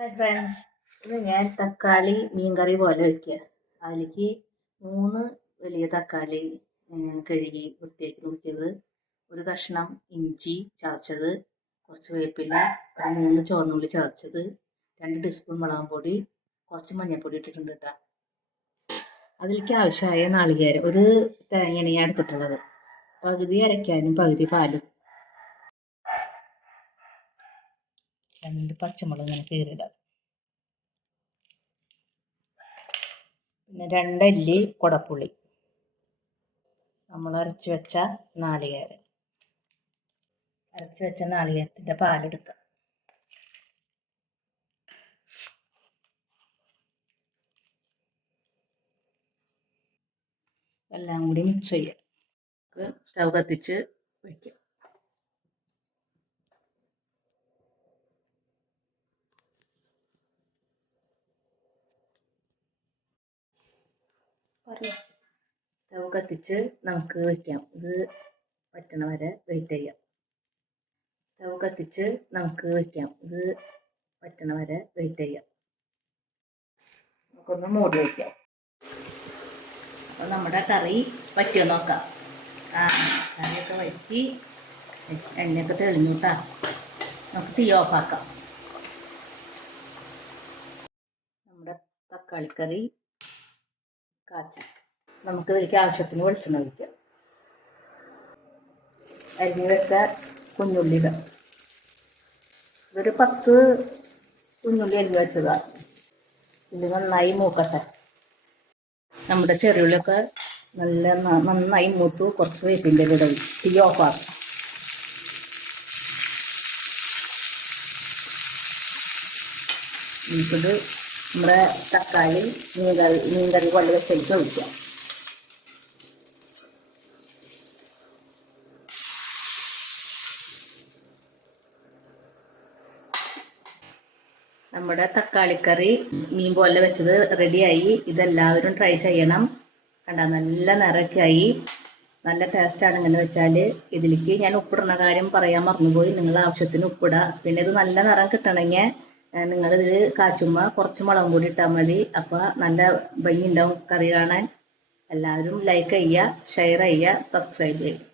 Hi friends, ഇത് ഞാൻ തക്കാളി മീൻകറി പോലെ വയ്ക്കുക. അതിലേക്ക് 3 വലിയ തക്കാളി കഴുകി വൃത്തിയാക്കി നോക്കിയത്, ഒരു കഷ്ണം ഇഞ്ചി ചതച്ചത്, കുറച്ച് വേപ്പില, ഒരു 3 ചുവന്നുള്ളി ചതച്ചത്, 2 ടീസ്പൂൺ മുളക് പൊടി, കുറച്ച് മഞ്ഞൾപ്പൊടി ഇട്ടിട്ടുണ്ട് കേട്ടോ. അതിലേക്ക് ആവശ്യമായ നാളികേരം, ഒരു തേങ്ങയാണ് ഞാൻ എടുത്തിട്ടുള്ളത്. പകുതി അരയ്ക്കാനും പകുതി പാലും. 2 പച്ചമുളക് ഇങ്ങനെ കീറിയിടാം. പിന്നെ 2 അല്ലി കുടപ്പുളി, നമ്മൾ അരച്ച് വെച്ച നാളികേരം, നാളികേരത്തിൻ്റെ പാലെടുക്കുക. എല്ലാം കൂടി മിക്സ് ചെയ്യുക. സ്റ്റൗ കത്തിച്ച് വയ്ക്കുക. സ്റ്റൗ കത്തിച്ച് നമുക്ക് വയ്ക്കാം. ഇത് വറ്റണ വരെ വെയിറ്റ് ചെയ്യാം. നമുക്കൊന്ന് മൂടി വയ്ക്കാം. അപ്പോൾ നമ്മുടെ കറി വറ്റിയോ നോക്കാം. കറിയൊക്കെ വറ്റി എണ്ണയൊക്കെ തെളിഞ്ഞു കേട്ടോ. നമുക്ക് തീ ഓഫാക്കാം. നമ്മുടെ തക്കാളിക്കറി കാച്ചി നമുക്ക് ഇതിലേക്ക് ആവശ്യത്തിന് വെളിച്ചെണ്ണ ഒഴിക്കാം. അരിഞ്ഞ് വെച്ച കുഞ്ഞുള്ളി ഇടാം. ഇതൊരു 10 കുഞ്ഞുള്ളി അരിഞ്ഞ് വെച്ചതാണ്. ഇത് നന്നായി മൂക്കട്ടെ. നമ്മുടെ ചെറിയുള്ളിയൊക്കെ നന്നായി മൂത്തു. കുറച്ച് വേപ്പിൻ്റെ ഇടം തീ ഓഫാക്കാം. ഇത് നമ്മുടെ തക്കാളി മീൻകറി പോലെ വെച്ചിട്ട് ഒഴിക്കാം. നമ്മുടെ തക്കാളിക്കറി മീൻ പോലെ വെച്ചത് റെഡിയായി. ഇതെല്ലാവരും ട്രൈ ചെയ്യണം. കണ്ട നല്ല നിറയൊക്കെ ആയി. നല്ല ടേസ്റ്റാണ് ഇങ്ങനെ വെച്ചാൽ. ഇതിലേക്ക് ഞാൻ ഉപ്പിടുന്ന കാര്യം പറയാൻ മറന്നുപോയി. നിങ്ങൾ ആവശ്യത്തിന് ഉപ്പിടുക. പിന്നെ ഇത് നല്ല നിറം കിട്ടണമെങ്കിൽ നിങ്ങളിത് കാച്ചുമ്പോൾ കുറച്ച് മുളകും പൊടി ഇട്ടാൽ മതി. അപ്പോൾ നല്ല ഭംഗി ഉണ്ടാവും കറി കാണാൻ. എല്ലാവരും ലൈക്ക് ചെയ്യുക, ഷെയർ ചെയ്യുക, സബ്സ്ക്രൈബ് ചെയ്യുക.